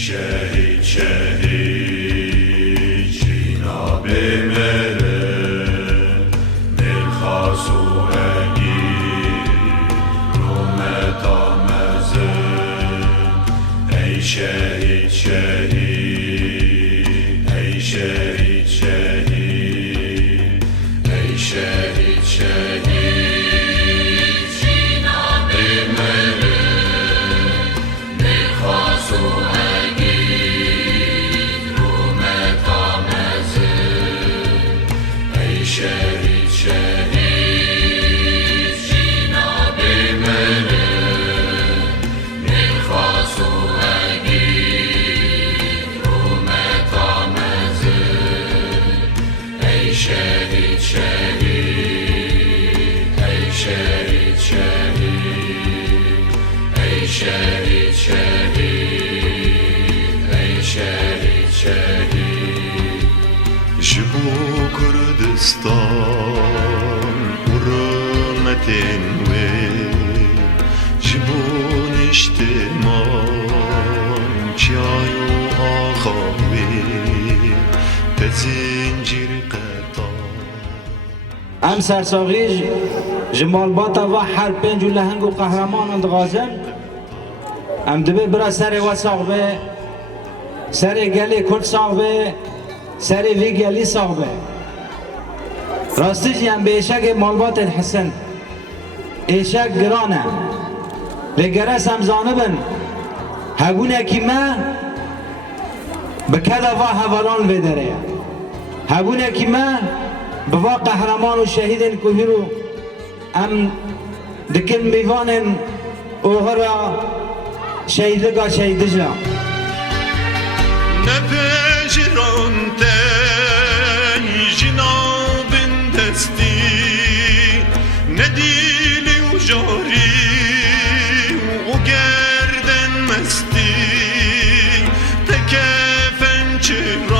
şehit şehit Cinabi mere Milhasu egir Rumeta mezin Ey şehit şehit Ey şehit şehit Ey şehit şehit Cinabi mere Milhasu şehit şehit Cinabi mere Milhasu egir Rumeta mezin Ey şehit şehit Ey şehit şehit Ey şehit şehit Ey şehit şehit Jibu Kurdistan hürmetin ve Jibun iştiman çayu ahavi Tezincir qatan ام سرساغی جمال باتا و هر پنج و لهنگ و قهرمان اندغازم ام دبه برا سر و ساغبه سر گلی کل ساغبه سر وی گلی ساغبه راستی جیم به ایشک مالبات الحسن ایشک گرانه لگرس هم زانبن هگونه که ما بکده و حوالان بدره هگونه که ما بوا قهرمان و شهید کوهیرو ام دکن میوانن اوهرا شهیدگا شهیدجا نپجران تن جنابن دستی ندیلی و جاری و گردن مستی تکفن چرا